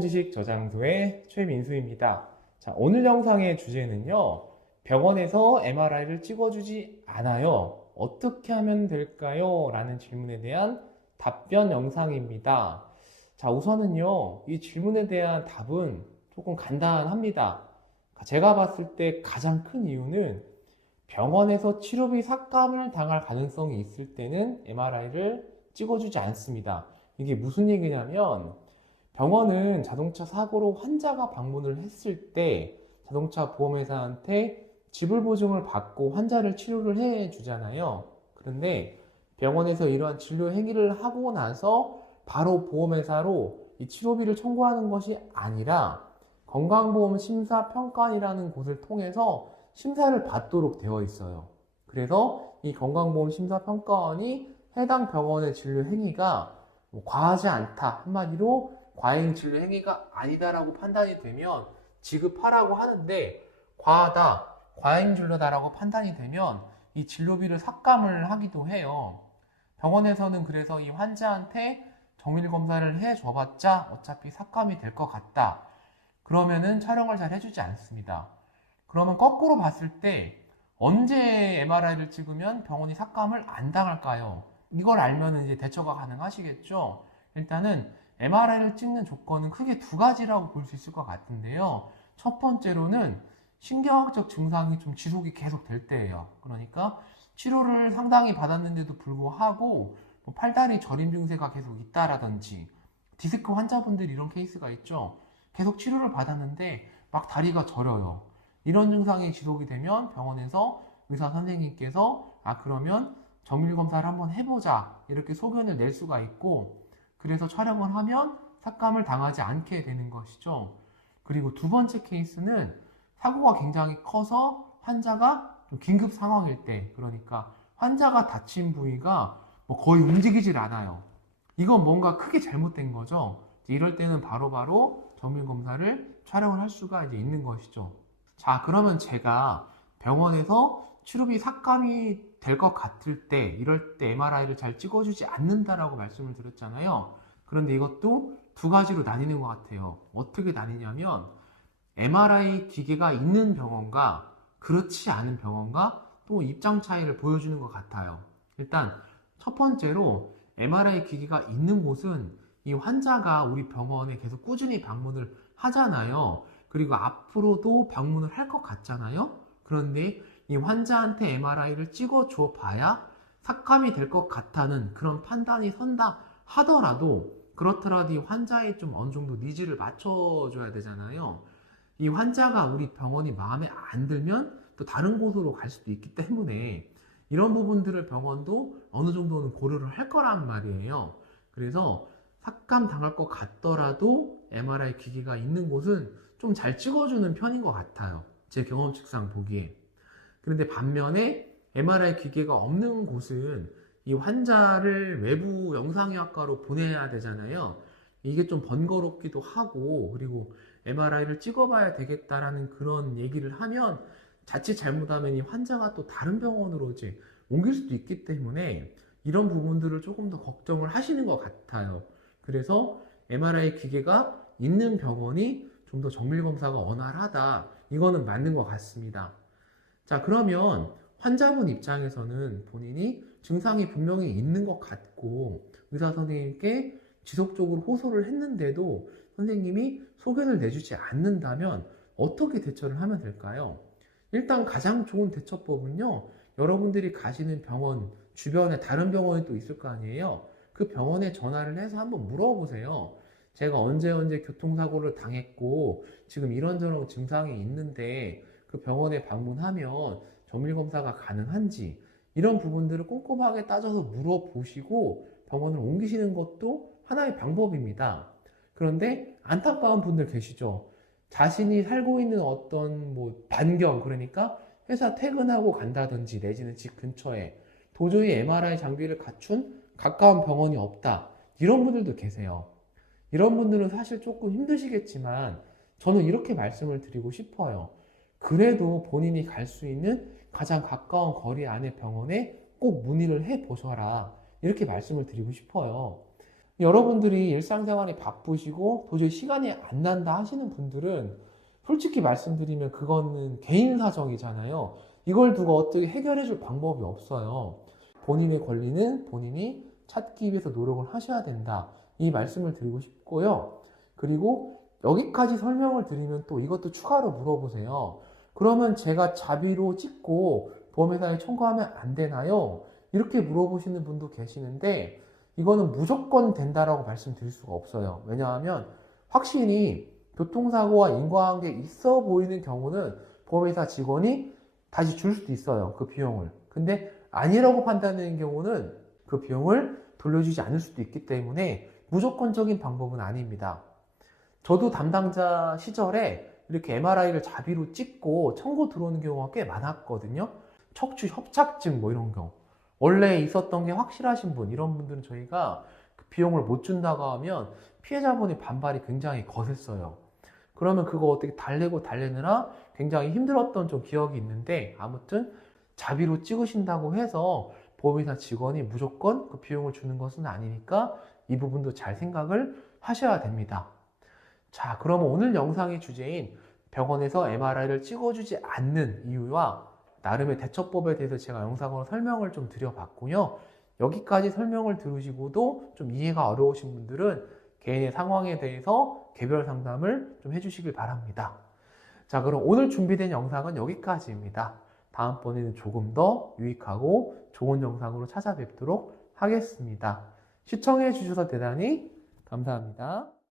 보험지식 저장소의 최민수입니다. 자, 오늘 영상의 주제는요. 병원에서 MRI를 찍어주지 않아요. 어떻게 하면 될까요? 라는 질문에 대한 답변 영상입니다. 자, 우선은요. 이 질문에 대한 답은 조금 간단합니다. 제가 봤을 때 가장 큰 이유는 병원에서 치료비 삭감을 당할 가능성이 있을 때는 MRI를 찍어주지 않습니다. 이게 무슨 얘기냐면 병원은 자동차 사고로 환자가 방문을 했을 때 자동차 보험회사한테 지불 보증을 받고 환자를 치료를 해 주잖아요. 그런데 병원에서 이러한 진료 행위를 하고 나서 바로 보험회사로 이 치료비를 청구하는 것이 아니라 건강보험 심사평가원이라는 곳을 통해서 심사를 받도록 되어 있어요. 그래서 이 건강보험 심사평가원이 해당 병원의 진료 행위가 과하지 않다, 한마디로 과잉 진료 행위가 아니다라고 판단이 되면 지급하라고 하는데, 과하다, 과잉 진료다라고 판단이 되면 이 진료비를 삭감을 하기도 해요. 병원에서는 그래서 이 환자한테 정밀 검사를 해줘봤자 어차피 삭감이 될 것 같다, 그러면은 촬영을 잘 해주지 않습니다. 그러면 거꾸로 봤을 때 언제 MRI를 찍으면 병원이 삭감을 안 당할까요? 이걸 알면 이제 대처가 가능하시겠죠? 일단은 MRI를 찍는 조건은 크게 두 가지라고 볼 수 있을 것 같은데요. 첫 번째로는 신경학적 증상이 좀 지속이 계속 될 때예요. 그러니까 치료를 상당히 받았는데도 불구하고 팔다리 저림 증세가 계속 있다라든지, 디스크 환자분들이 이런 케이스가 있죠. 계속 치료를 받았는데 막 다리가 저려요. 이런 증상이 지속이 되면 병원에서 의사 선생님께서 그러면 정밀 검사를 한번 해보자, 이렇게 소견을 낼 수가 있고, 그래서 촬영을 하면 삭감을 당하지 않게 되는 것이죠. 그리고 두 번째 케이스는 사고가 굉장히 커서 환자가 좀 긴급 상황일 때, 그러니까 환자가 다친 부위가 거의 움직이질 않아요. 이건 뭔가 크게 잘못된 거죠. 이럴 때는 바로바로 정밀 검사를 촬영을 할 수가 이제 있는 것이죠. 자, 그러면 제가 병원에서 치료비 삭감이 될 것 같을 때, 이럴 때 MRI를 잘 찍어주지 않는다라고 말씀을 드렸잖아요. 그런데 이것도 두 가지로 나뉘는 것 같아요. 어떻게 나뉘냐면 MRI 기계가 있는 병원과 그렇지 않은 병원과 또 입장 차이를 보여주는 것 같아요. 일단 첫 번째로 MRI 기계가 있는 곳은 이 환자가 우리 병원에 계속 꾸준히 방문을 하잖아요. 그리고 앞으로도 방문을 할 것 같잖아요. 그런데 이 환자한테 MRI를 찍어줘 봐야 삭감이 될 것 같다는 그런 판단이 선다 하더라도, 그렇더라도 이 환자의 좀 어느 정도 니즈를 맞춰줘야 되잖아요. 이 환자가 우리 병원이 마음에 안 들면 또 다른 곳으로 갈 수도 있기 때문에 이런 부분들을 병원도 어느 정도는 고려를 할 거란 말이에요. 그래서 삭감 당할 것 같더라도 MRI 기기가 있는 곳은 좀 잘 찍어주는 편인 것 같아요. 제 경험칙상 보기에. 그런데 반면에 MRI 기계가 없는 곳은 이 환자를 외부 영상의학과로 보내야 되잖아요. 이게 좀 번거롭기도 하고, 그리고 MRI를 찍어봐야 되겠다라는 그런 얘기를 하면 자칫 잘못하면 이 환자가 또 다른 병원으로 이제 옮길 수도 있기 때문에 이런 부분들을 조금 더 걱정을 하시는 것 같아요. 그래서 MRI 기계가 있는 병원이 좀 더 정밀 검사가 원활하다, 이거는 맞는 것 같습니다. 자, 그러면 환자분 입장에서는 본인이 증상이 분명히 있는 것 같고 의사 선생님께 지속적으로 호소를 했는데도 선생님이 소견을 내주지 않는다면 어떻게 대처를 하면 될까요? 일단 가장 좋은 대처법은요, 여러분들이 가시는 병원 주변에 다른 병원이 또 있을 거 아니에요. 그 병원에 전화를 해서 한번 물어보세요. 제가 언제 교통사고를 당했고 지금 이런저런 증상이 있는데 그 병원에 방문하면 정밀검사가 가능한지, 이런 부분들을 꼼꼼하게 따져서 물어보시고 병원을 옮기시는 것도 하나의 방법입니다. 그런데 안타까운 분들 계시죠. 자신이 살고 있는 어떤 반경, 그러니까 회사 퇴근하고 간다든지 내지는 집 근처에 도저히 MRI 장비를 갖춘 가까운 병원이 없다, 이런 분들도 계세요. 이런 분들은 사실 조금 힘드시겠지만 저는 이렇게 말씀을 드리고 싶어요. 그래도 본인이 갈 수 있는 가장 가까운 거리 안의 병원에 꼭 문의를 해 보셔라, 이렇게 말씀을 드리고 싶어요. 여러분들이 일상생활이 바쁘시고 도저히 시간이 안 난다 하시는 분들은 솔직히 말씀드리면 그거는 개인 사정이잖아요. 이걸 두고 어떻게 해결해 줄 방법이 없어요. 본인의 권리는 본인이 찾기 위해서 노력을 하셔야 된다. 이 말씀을 드리고 싶고요. 그리고 여기까지 설명을 드리면 또 이것도 추가로 물어보세요. 그러면 제가 자비로 찍고 보험회사에 청구하면 안 되나요? 이렇게 물어보시는 분도 계시는데 이거는 무조건 된다라고 말씀드릴 수가 없어요. 왜냐하면 확실히 교통사고와 인과관계 있어 보이는 경우는 보험회사 직원이 다시 줄 수도 있어요. 그 비용을. 근데 아니라고 판단되는 경우는 그 비용을 돌려주지 않을 수도 있기 때문에 무조건적인 방법은 아닙니다. 저도 담당자 시절에 이렇게 MRI를 자비로 찍고 청구 들어오는 경우가 꽤 많았거든요. 척추 협착증 뭐 이런 경우. 원래 있었던 게 확실하신 분, 이런 분들은 저희가 그 비용을 못 준다고 하면 피해자분의 반발이 굉장히 거셌어요. 그러면 그거 어떻게 달래느라 굉장히 힘들었던 좀 기억이 있는데, 아무튼 자비로 찍으신다고 해서 보험회사 직원이 무조건 그 비용을 주는 것은 아니니까 이 부분도 잘 생각을 하셔야 됩니다. 자, 그러면 오늘 영상의 주제인 병원에서 MRI를 찍어주지 않는 이유와 나름의 대처법에 대해서 제가 영상으로 설명을 좀 드려봤고요. 여기까지 설명을 들으시고도 좀 이해가 어려우신 분들은 개인의 상황에 대해서 개별 상담을 좀 해주시길 바랍니다. 자, 그럼 오늘 준비된 영상은 여기까지입니다. 다음번에는 조금 더 유익하고 좋은 영상으로 찾아뵙도록 하겠습니다. 시청해 주셔서 대단히 감사합니다.